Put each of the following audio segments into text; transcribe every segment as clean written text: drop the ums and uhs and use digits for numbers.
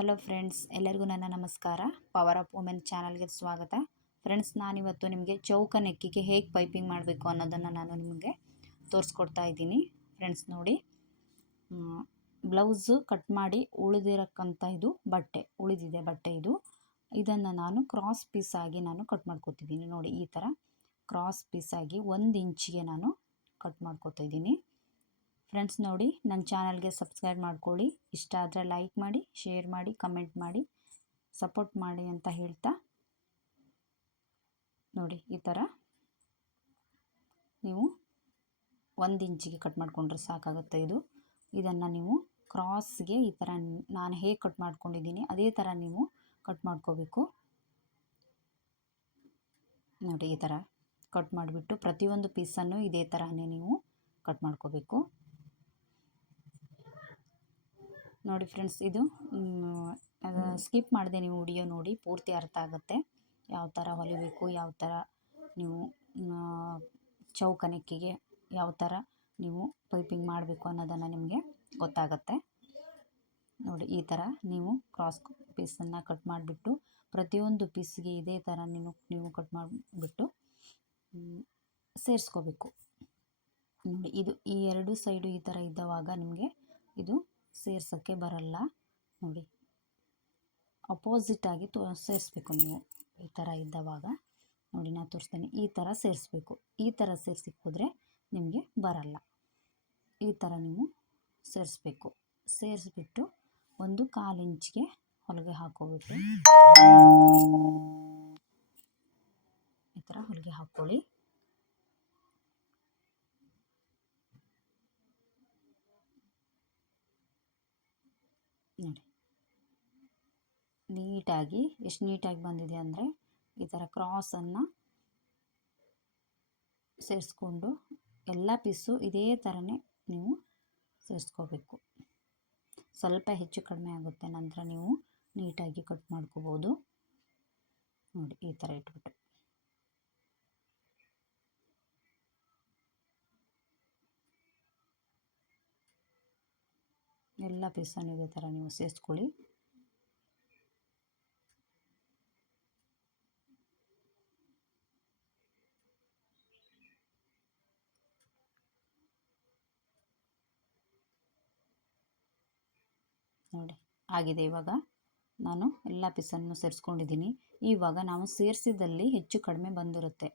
Hello friends, ಎಲ್ಲರಿಗೂ ನನ್ನ ನಮಸ್ಕಾರ. ಪವರ್ ಆಫ್ ವುಮೆನ್ ಚಾನಲ್ಗೆ ಸ್ವಾಗತ. ಫ್ರೆಂಡ್ಸ್, ನಾನಿವತ್ತು ನಿಮಗೆ ಚೌಕ ನೆಕ್ಕಿಗೆ ಹೇಗೆ ಪೈಪಿಂಗ್ ಮಾಡಬೇಕು ಅನ್ನೋದನ್ನು ನಾನು ನಿಮಗೆ ತೋರಿಸ್ಕೊಡ್ತಾ ಇದ್ದೀನಿ. ಫ್ರೆಂಡ್ಸ್ ನೋಡಿ, ಬ್ಲೌಸು ಕಟ್ ಮಾಡಿ ಉಳಿದಿರೋಕ್ಕಂಥ ಇದು ಉಳಿದಿದೆ ಬಟ್ಟೆ ಇದನ್ನು ನಾನು ಕ್ರಾಸ್ ಪೀಸಾಗಿ ನಾನು ಕಟ್ ಮಾಡ್ಕೊತಿದ್ದೀನಿ. ನೋಡಿ, ಈ ಥರ ಕ್ರಾಸ್ ಪೀಸಾಗಿ 1 ಇಂಚಿಗೆ ನಾನು ಕಟ್ ಮಾಡ್ಕೊತಾ ಇದ್ದೀನಿ. ಫ್ರೆಂಡ್ಸ್ ನೋಡಿ, ನನ್ನ ಚಾನಲ್ಗೆ ಸಬ್ಸ್ಕ್ರೈಬ್ ಮಾಡ್ಕೊಳ್ಳಿ. ಇಷ್ಟ ಆದರೆ ಲೈಕ್ ಮಾಡಿ, ಶೇರ್ ಮಾಡಿ, ಕಮೆಂಟ್ ಮಾಡಿ, ಸಪೋರ್ಟ್ ಮಾಡಿ ಅಂತ ಹೇಳ್ತಾ, ನೋಡಿ ಈ ಥರ ನೀವು 1 ಇಂಚಿಗೆ ಕಟ್ ಮಾಡಿಕೊಂಡ್ರೆ ಸಾಕಾಗುತ್ತೆ. ಇದನ್ನು ನೀವು ಕ್ರಾಸ್ಗೆ ಈ ಥರ ನಾನು ಹೇಗೆ ಕಟ್ ಮಾಡ್ಕೊಂಡಿದ್ದೀನಿ ಅದೇ ಥರ ನೀವು ಕಟ್ ಮಾಡ್ಕೋಬೇಕು. ನೋಡಿ, ಈ ಥರ ಕಟ್ ಮಾಡಿಬಿಟ್ಟು ಪ್ರತಿಯೊಂದು ಪೀಸನ್ನು ಇದೇ ಥರನೇ ನೀವು ಕಟ್ ಮಾಡ್ಕೋಬೇಕು. ನೋಡಿ ಫ್ರೆಂಡ್ಸ್, ಇದು ಸ್ಕಿಪ್ ಮಾಡಿದೆ ನೀವು ವಿಡಿಯೋ ನೋಡಿ, ಪೂರ್ತಿ ಅರ್ಥ ಆಗುತ್ತೆ. ಯಾವ ಥರ ಹೊಲಿಬೇಕು, ಯಾವ ಥರ ನೀವು ಚೌಕ ನೆಕ್ಕಿಗೆ ಯಾವ ಥರ ನೀವು ಪೈಪಿಂಗ್ ಮಾಡಬೇಕು ಅನ್ನೋದನ್ನು ನಿಮಗೆ ಗೊತ್ತಾಗುತ್ತೆ. ನೋಡಿ, ಈ ಥರ ನೀವು ಕ್ರಾಸ್ ಪೀಸನ್ನು ಕಟ್ ಮಾಡಿಬಿಟ್ಟು ಪ್ರತಿಯೊಂದು ಪೀಸ್ಗೆ ಇದೇ ಥರ ನೀವು ಕಟ್ ಮಾಡಿಬಿಟ್ಟು ಸೇರಿಸ್ಕೋಬೇಕು. ನೋಡಿ, ಈ ಎರಡು ಸೈಡು ಈ ಥರ ಇದ್ದವಾಗ ನಿಮಗೆ ಇದು ಸೇರ್ಸೋಕ್ಕೆ ಬರಲ್ಲ. ನೋಡಿ, ಅಪೋಸಿಟಾಗಿ ಸೇರಿಸ್ಬೇಕು ನೀವು. ಈ ಥರ ಇದ್ದವಾಗ ನೋಡಿ, ನಾನು ತೋರಿಸ್ತೇನೆ. ಈ ಥರ ಸೇರಿಸ್ಬೇಕು. ಈ ಥರ ಸೇರಿಸಿಕ್ಕಿದ್ರೆ ನಿಮಗೆ ಬರಲ್ಲ. ಈ ಥರ ನೀವು ಸೇರಿಸ್ಬೇಕು. ಸೇರಿಸ್ಬಿಟ್ಟು 1/4 ಇಂಚಿಗೆ ಹೊಲಿಗೆ ಹಾಕೋಬಿಟ್ಟು ಈ ಥರ ಹೊಲಿಗೆ ಹಾಕ್ಕೊಳ್ಳಿ. ನೋಡಿ, ನೀಟಾಗಿ ಎಷ್ಟು ನೀಟಾಗಿ ಬಂದಿದೆ ಅಂದರೆ ಈ ಥರ ಕ್ರಾಸನ್ನು ಸೇರಿಸ್ಕೊಂಡು ಎಲ್ಲ ಪೀಸು ಇದೇ ಥರನೇ ನೀವು ಸೇರಿಸ್ಕೋಬೇಕು. ಸ್ವಲ್ಪ ಹೆಚ್ಚು ಕಡಿಮೆ ಆಗುತ್ತೆ, ನಂತರ ನೀವು ನೀಟಾಗಿ ಕಟ್ ಮಾಡ್ಕೋಬೋದು. ನೋಡಿ, ಈ ಥರ ಇಟ್ಬಿಟ್ಟು ಎಲ್ಲ ಪೀಸನ್ನು ಇದೇ ಥರ ನೀವು ಸೇರಿಸ್ಕೊಳ್ಳಿ. ನೋಡಿ, ಆಗಿದೆ. ಇವಾಗ ನಾನು ಎಲ್ಲ ಪೀಸನ್ನು ಸೇರಿಸ್ಕೊಂಡಿದ್ದೀನಿ. ಇವಾಗ ನಾವು ಸೇರಿಸಿದಲ್ಲಿ ಹೆಚ್ಚು ಕಡಿಮೆ ಬಂದಿರುತ್ತೆ.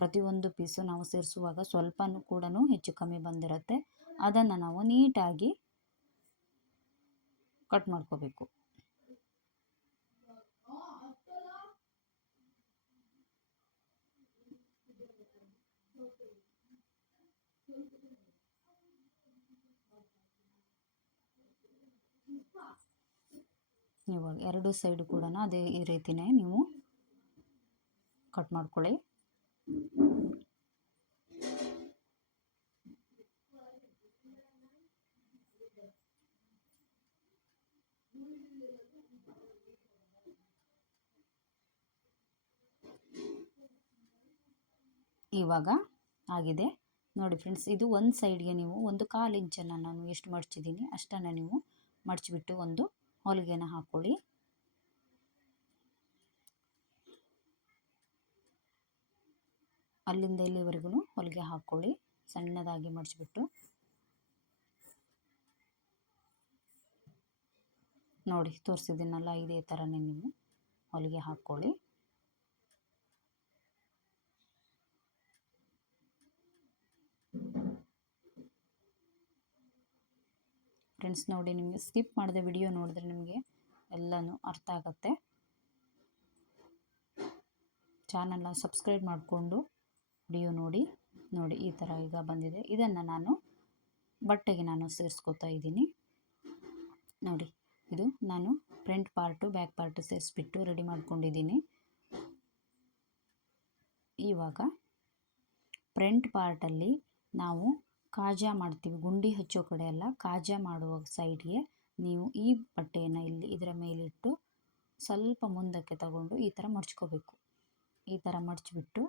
ಪ್ರತಿಯೊಂದು ಪೀಸು ನಾವು ಸೇರಿಸುವಾಗ ಸ್ವಲ್ಪನೂ ಕೂಡ ಹೆಚ್ಚು ಕಮ್ಮಿ ಬಂದಿರುತ್ತೆ. ಅದನ್ನು ನಾವು ನೀಟಾಗಿ ಕಟ್ ಮಾಡ್ಕೋಬೇಕು. ಇವಾಗ ಎರಡು ಸೈಡು ಕೂಡ ಅದೇ ಈ ರೀತಿನೇ ನೀವು ಕಟ್ ಮಾಡ್ಕೊಳ್ಳಿ. ಇವಾಗ ಆಗಿದೆ. ನೋಡಿ ಫ್ರೆಂಡ್ಸ್, ಇದು ಒಂದು ಸೈಡ್ಗೆ ನೀವು 1/4 ಇಂಚನ್ನು ನಾನು ಎಷ್ಟು ಮಡಚಿದ್ದೀನಿ ಅಷ್ಟನ್ನು ನೀವು ಮಡಚಿಬಿಟ್ಟು ಒಂದು ಹೊಲಿಗೆನ ಹಾಕ್ಕೊಳ್ಳಿ. ಅಲ್ಲಿಂದ ಇಲ್ಲಿವರೆಗೂ ಹೊಲಿಗೆ ಹಾಕ್ಕೊಳ್ಳಿ, ಸಣ್ಣದಾಗಿ ಮಡಚಿಬಿಟ್ಟು. ನೋಡಿ, ತೋರಿಸಿದ್ದೀನಲ್ಲ, ಇದೇ ಥರನೇ ನೀವು ಹೊಲಿಗೆ ಹಾಕ್ಕೊಳ್ಳಿ. ಫ್ರೆಂಡ್ಸ್ ನೋಡಿ, ನಿಮಗೆ ಸ್ಕಿಪ್ ಮಾಡಿದ ವಿಡಿಯೋ ನೋಡಿದ್ರೆ ನಿಮಗೆ ಎಲ್ಲನೂ ಅರ್ಥ ಆಗುತ್ತೆ. ಚಾನಲ್ನ ಸಬ್ಸ್ಕ್ರೈಬ್ ಮಾಡಿಕೊಂಡು ವಿಡಿಯೋ ನೋಡಿ. ನೋಡಿ, ಈ ಥರ ಈಗ ಬಂದಿದೆ. ಇದನ್ನು ನಾನು ಬಟ್ಟೆಗೆ ಸೇರಿಸ್ಕೋತಾ ಇದ್ದೀನಿ. ನೋಡಿ, ಇದು ನಾನು ಫ್ರಂಟ್ ಪಾರ್ಟು ಬ್ಯಾಕ್ ಪಾರ್ಟು ಸೇರಿಸ್ಬಿಟ್ಟು ರೆಡಿ ಮಾಡ್ಕೊಂಡಿದ್ದೀನಿ. ಇವಾಗ ಫ್ರಂಟ್ ಪಾರ್ಟಲ್ಲಿ ನಾವು ಕಾಜಾ ಮಾಡ್ತೀವಿ, ಗುಂಡಿ ಹಚ್ಚೋ ಕಡೆ ಎಲ್ಲ ಕಾಜಾ ಮಾಡುವ ಸೈಡ್ಗೆ ನೀವು ಈ ಬಟ್ಟೆಯನ್ನು ಇಲ್ಲಿ ಇದರ ಮೇಲಿಟ್ಟು ಸ್ವಲ್ಪ ಮುಂದಕ್ಕೆ ತಗೊಂಡು ಈ ಥರ ಮಡ್ಚ್ಕೋಬೇಕು. ಈ ಥರ ಮಡಚಿಬಿಟ್ಟು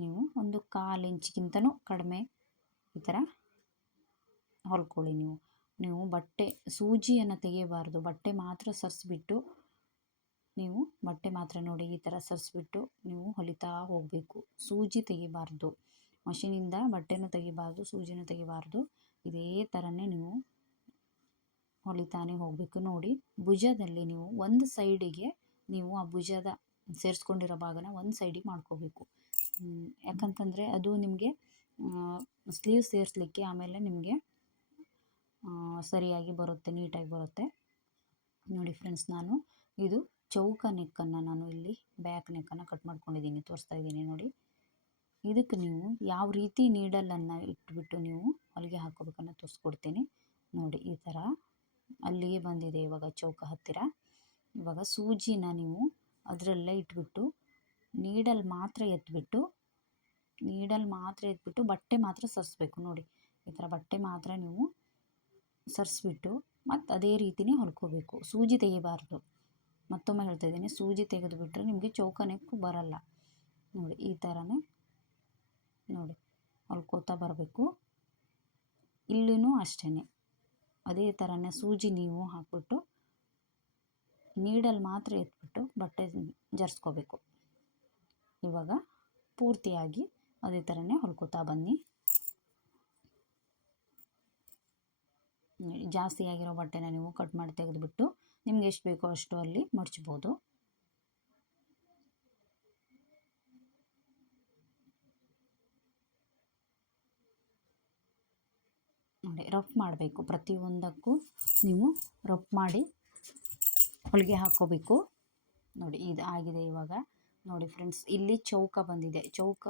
ನೀವು 1/4 ಇಂಚ್ಗಿಂತನೂ ಕಡಿಮೆ ಈ ಥರ ಹೊಲ್ಕೊಳ್ಳಿ. ನೀವು ನೀವು ಬಟ್ಟೆ ಸೂಜಿಯನ್ನು ತೆಗೆಯಬಾರ್ದು, ಬಟ್ಟೆ ಮಾತ್ರ ಸರಿಸ್ಬಿಟ್ಟು ನೀವು ಬಟ್ಟೆ ಮಾತ್ರ ನೋಡಿ ಈ ಥರ ಸರಿಸ್ಬಿಟ್ಟು ನೀವು ಹೊಲಿತಾ ಹೋಗಬೇಕು. ಸೂಜಿ ತೆಗಿಬಾರ್ದು, ಮಷಿನಿಂದ ಬಟ್ಟೆನೂ ತೆಗಿಬಾರ್ದು, ಸೂಜಿನೂ ತೆಗಿಬಾರ್ದು. ಇದೇ ಥರನೇ ನೀವು ಹೊಲಿತಾನೆ ಹೋಗಬೇಕು. ನೋಡಿ ಭುಜದಲ್ಲಿ ನೀವು ಒಂದು ಸೈಡಿಗೆ ನೀವು ಆ ಭುಜದ ಸೇರಿಸ್ಕೊಂಡಿರೋ ಭಾಗನ ಒಂದು ಸೈಡಿಗೆ ಮಾಡ್ಕೋಬೇಕು. ಯಾಕಂತಂದರೆ ಅದು ನಿಮಗೆ ಸ್ಲೀವ್ ಸೇರಿಸ್ಲಿಕ್ಕೆ ಆಮೇಲೆ ನಿಮಗೆ ಸರಿಯಾಗಿ ಬರುತ್ತೆ, ನೀಟಾಗಿ ಬರುತ್ತೆ. ನೋಡಿ ಫ್ರೆಂಡ್ಸ್, ನಾನು ಇದು ಚೌಕ ನೆಕ್ಕನ್ನು ನಾನು ಇಲ್ಲಿ ಬ್ಯಾಕ್ ನೆಕ್ಕನ್ನು ಕಟ್ ಮಾಡ್ಕೊಂಡಿದ್ದೀನಿ, ತೋರಿಸ್ತಾ ಇದ್ದೀನಿ ನೋಡಿ. ಇದಕ್ಕೆ ನೀವು ಯಾವ ರೀತಿ ನೀಡಲನ್ನು ಇಟ್ಬಿಟ್ಟು ನೀವು ಹೊಲಿಗೆ ಹಾಕೋಬೇಕನ್ನು ತೋರಿಸ್ಕೊಡ್ತೀನಿ ನೋಡಿ. ಈ ಥರ ಅಲ್ಲಿಗೆ ಬಂದಿದೆ ಇವಾಗ ಚೌಕ ಹತ್ತಿರ. ಇವಾಗ ಸೂಜಿನ ನೀವು ಅದರಲ್ಲೇ ಇಟ್ಬಿಟ್ಟು ನೀಡಲ್ ಮಾತ್ರ ಎತ್ಬಿಟ್ಟು ಬಟ್ಟೆ ಮಾತ್ರ ಸರಿಸ್ಬೇಕು. ನೋಡಿ ಈ ಥರ ಬಟ್ಟೆ ಮಾತ್ರ ನೀವು ಸರಿಸ್ಬಿಟ್ಟು ಮತ್ತು ಅದೇ ರೀತಿಯೇ ಹೊಲ್ಕೋಬೇಕು. ಸೂಜಿ ತೆಗಿಬಾರ್ದು, ಮತ್ತೊಮ್ಮೆ ಹೇಳ್ತಾ ಇದ್ದೀನಿ, ಸೂಜಿ ತೆಗೆದುಬಿಟ್ರೆ ನಿಮಗೆ ಚೌಕ ನೆಕ್ಕು ಬರಲ್ಲ. ನೋಡಿ ಈ ಥರನೇ ನೋಡಿ ಹೊಲ್ಕೋತಾ ಬರಬೇಕು. ಇಲ್ಲೂ ಅಷ್ಟೇ ಅದೇ ಥರನೇ ಸೂಜಿ ನೀವು ಹಾಕ್ಬಿಟ್ಟು ನೀಡಲ್ ಮಾತ್ರ ಎತ್ಬಿಟ್ಟು ಬಟ್ಟೆ ಜರ್ಸ್ಕೋಬೇಕು. ಇವಾಗ ಪೂರ್ತಿಯಾಗಿ ಅದೇ ಥರನೇ ಹೊಲ್ಕೋತಾ ಬನ್ನಿ. ಜಾಸ್ತಿ ಆಗಿರೋ ಬಟ್ಟೆನ ನೀವು ಕಟ್ ಮಾಡಿ ತೆಗೆದುಬಿಟ್ಟು ನಿಮ್ಗೆ ಎಷ್ಟು ಬೇಕೋ ಅಷ್ಟು ಅಲ್ಲಿ ಮಡ್ಚ್ಬೋದು. ನೋಡಿ ರಫ್ ಮಾಡಬೇಕು, ಪ್ರತಿಯೊಂದಕ್ಕೂ ನೀವು ರಫ್ ಮಾಡಿ ಹೊಲಿಗೆ ಹಾಕ್ಕೋಬೇಕು. ನೋಡಿ ಇದು ಆಗಿದೆ ಇವಾಗ. ನೋಡಿ ಫ್ರೆಂಡ್ಸ್, ಇಲ್ಲಿ ಚೌಕ ಬಂದಿದೆ. ಚೌಕ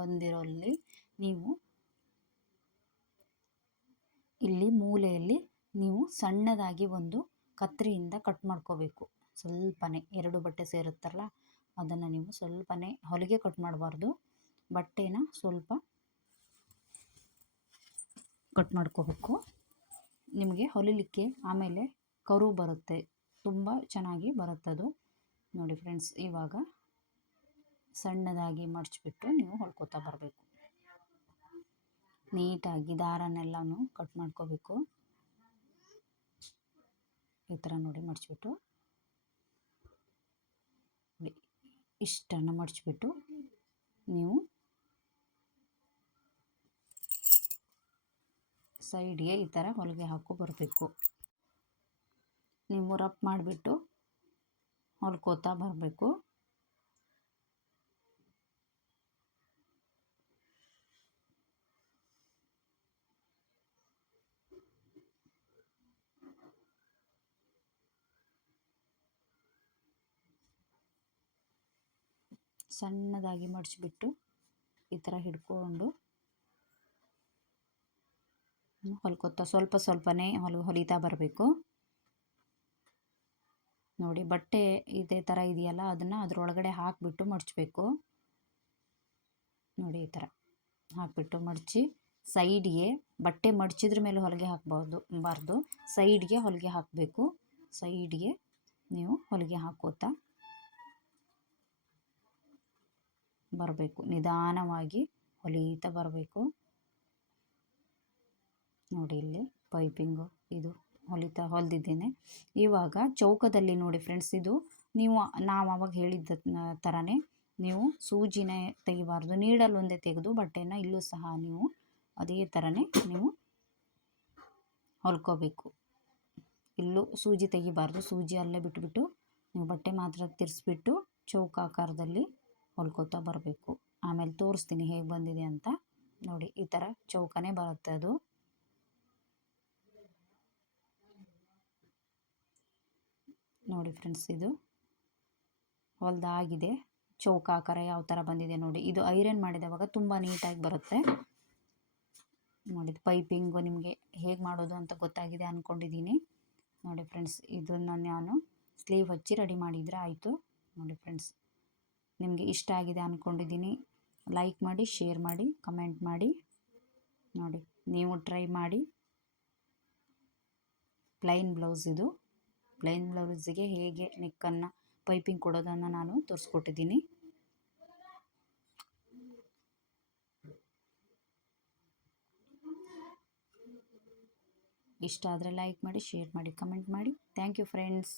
ಬಂದಿರೋಲ್ಲಿ ನೀವು ಇಲ್ಲಿ ಮೂಲೆಯಲ್ಲಿ ನೀವು ಸಣ್ಣದಾಗಿ ಒಂದು ಕತ್ತರಿಯಿಂದ ಕಟ್ ಮಾಡ್ಕೋಬೇಕು. ಸ್ವಲ್ಪನೇ, ಎರಡು ಬಟ್ಟೆ ಸೇರುತ್ತಲ್ಲ ಅದನ್ನು ನೀವು ಸ್ವಲ್ಪನೇ, ಹೊಲಿಗೆ ಕಟ್ ಮಾಡಬಾರ್ದು, ಬಟ್ಟೆನ ಸ್ವಲ್ಪ ಕಟ್ ಮಾಡ್ಕೋಬೇಕು. ನಿಮಗೆ ಹೊಲಿಲಿಕ್ಕೆ ಆಮೇಲೆ ಕರು ಬರುತ್ತೆ, ತುಂಬ ಚೆನ್ನಾಗಿ ಬರುತ್ತದು. ನೋಡಿ ಫ್ರೆಂಡ್ಸ್, ಇವಾಗ ಸಣ್ಣದಾಗಿ ಮಡಚಿಬಿಟ್ಟು ನೀವು ಹೊಲ್ಕೋತಾ ಬರಬೇಕು. ನೀಟಾಗಿ ದಾರನೆಲ್ಲನೂ ಕಟ್ ಮಾಡ್ಕೋಬೇಕು. ಈ ಥರ ನೋಡಿ ಮಡಚಿಬಿಟ್ಟು ಇಷ್ಟನ್ನು ಮಡಚಿಬಿಟ್ಟು ನೀವು ಸೈಡ್ಗೆ ಈ ಥರ ಹೊಲಿಗೆ ಹಾಕೋ ಬರಬೇಕು. ನೀವು ರಫ್ ಮಾಡಿಬಿಟ್ಟು ಹೊಲ್ಕೋತಾ ಬರಬೇಕು. ಸಣ್ಣದಾಗಿ ಮಡಚಿಬಿಟ್ಟು ಈ ಥರ ಹಿಡ್ಕೊಂಡು ಹೊಲ್ಕೋತಾ ಸ್ವಲ್ಪನೇ ಹೊಲಿತಾ ಬರಬೇಕು. ನೋಡಿ ಬಟ್ಟೆ ಇದೇ ಥರ ಇದೆಯಲ್ಲ, ಅದನ್ನು ಅದರೊಳಗಡೆ ಹಾಕಿಬಿಟ್ಟು ಮಡಚಬೇಕು. ನೋಡಿ ಈ ಥರ ಹಾಕಿಬಿಟ್ಟು ಮಡಚಿ ಸೈಡ್ಗೆ ಬಟ್ಟೆ ಮಡಚಿದ್ರ ಮೇಲೆ ಹೊಲಿಗೆ ಹಾಕಬಾರ್ದು, ಸೈಡ್ಗೆ ಹೊಲಿಗೆ ಹಾಕಬೇಕು. ಸೈಡ್ಗೆ ನೀವು ಹೊಲಿಗೆ ಹಾಕೋತಾ ಬರಬೇಕು, ನಿಧಾನವಾಗಿ ಹೊಲಿತಾ ಬರಬೇಕು. ನೋಡಿ ಇಲ್ಲಿ ಪೈಪಿಂಗು ಇದು ಹೊಲಿದಿದ್ದೇನೆ. ಇವಾಗ ಚೌಕದಲ್ಲಿ ನೋಡಿ ಫ್ರೆಂಡ್ಸ್, ಇದು ನಾವು ಅವಾಗ ಹೇಳಿದ್ದ ಥರನೇ ನೀವು ಸೂಜಿನೇ ತೆಗಿಬಾರ್ದು, ನೀಡಲ್ ಒಂದೇ ತೆಗೆದು ಬಟ್ಟೆನ ಇಲ್ಲೂ ಸಹ ನೀವು ಅದೇ ಥರನೇ ನೀವು ಹೊಲ್ಕೋಬೇಕು. ಇಲ್ಲೂ ಸೂಜಿ ತೆಗಿಬಾರ್ದು, ಸೂಜಿ ಅಲ್ಲೇ ಬಿಟ್ಬಿಟ್ಟು ನೀವು ಬಟ್ಟೆ ಮಾತ್ರ ತಿರ್ಸ್ಬಿಟ್ಟು ಚೌಕಾಕಾರದಲ್ಲಿ ಹೊಲ್ಕೋತಾ ಬರಬೇಕು. ಆಮೇಲೆ ತೋರಿಸ್ತೀನಿ ಹೇಗೆ ಬಂದಿದೆ ಅಂತ. ನೋಡಿ ಈ ಥರ ಚೌಕನೇ ಬರುತ್ತೆ ಅದು. ನೋಡಿ ಫ್ರೆಂಡ್ಸ್, ಇದು ಹೊಲ್ದಾಗಿದೆ. ಚೌಕಾಕಾರ ಯಾವ ಥರ ಬಂದಿದೆ ನೋಡಿ. ಇದು ಐರನ್ ಮಾಡಿದವಾಗ ತುಂಬ ನೀಟಾಗಿ ಬರುತ್ತೆ. ನೋಡಿ ಪೈಪಿಂಗು ನಿಮಗೆ ಹೇಗೆ ಮಾಡೋದು ಅಂತ ಗೊತ್ತಾಗಿದೆ ಅಂದ್ಕೊಂಡಿದ್ದೀನಿ. ನೋಡಿ ಫ್ರೆಂಡ್ಸ್, ಇದನ್ನು ನಾನು ಸ್ಲೀವ್ ಹಚ್ಚಿ ರೆಡಿ ಮಾಡಿದರೆ ಆಯಿತು. ನೋಡಿ ಫ್ರೆಂಡ್ಸ್, ನಿಮಗೆ ಇಷ್ಟ ಆಗಿದೆ ಅಂದ್ಕೊಂಡಿದ್ದೀನಿ. ಲೈಕ್ ಮಾಡಿ, ಶೇರ್ ಮಾಡಿ, ಕಮೆಂಟ್ ಮಾಡಿ. ನೋಡಿ ನೀವು ಟ್ರೈ ಮಾಡಿ. ಪ್ಲೈನ್ ಬ್ಲೌಸ್ ಇದು. ಪ್ಲೈನ್ ಬ್ಲೌಸಿಗೆ ಹೇಗೆ ನೆಕ್ಕನ್ನು ಪೈಪಿಂಗ್ ಕೊಡೋದನ್ನು ನಾನು ತೋರಿಸ್ಕೊಟ್ಟಿದ್ದೀನಿ. ಇಷ್ಟ ಆದರೆ ಲೈಕ್ ಮಾಡಿ, ಶೇರ್ ಮಾಡಿ, ಕಮೆಂಟ್ ಮಾಡಿ. Thank you friends.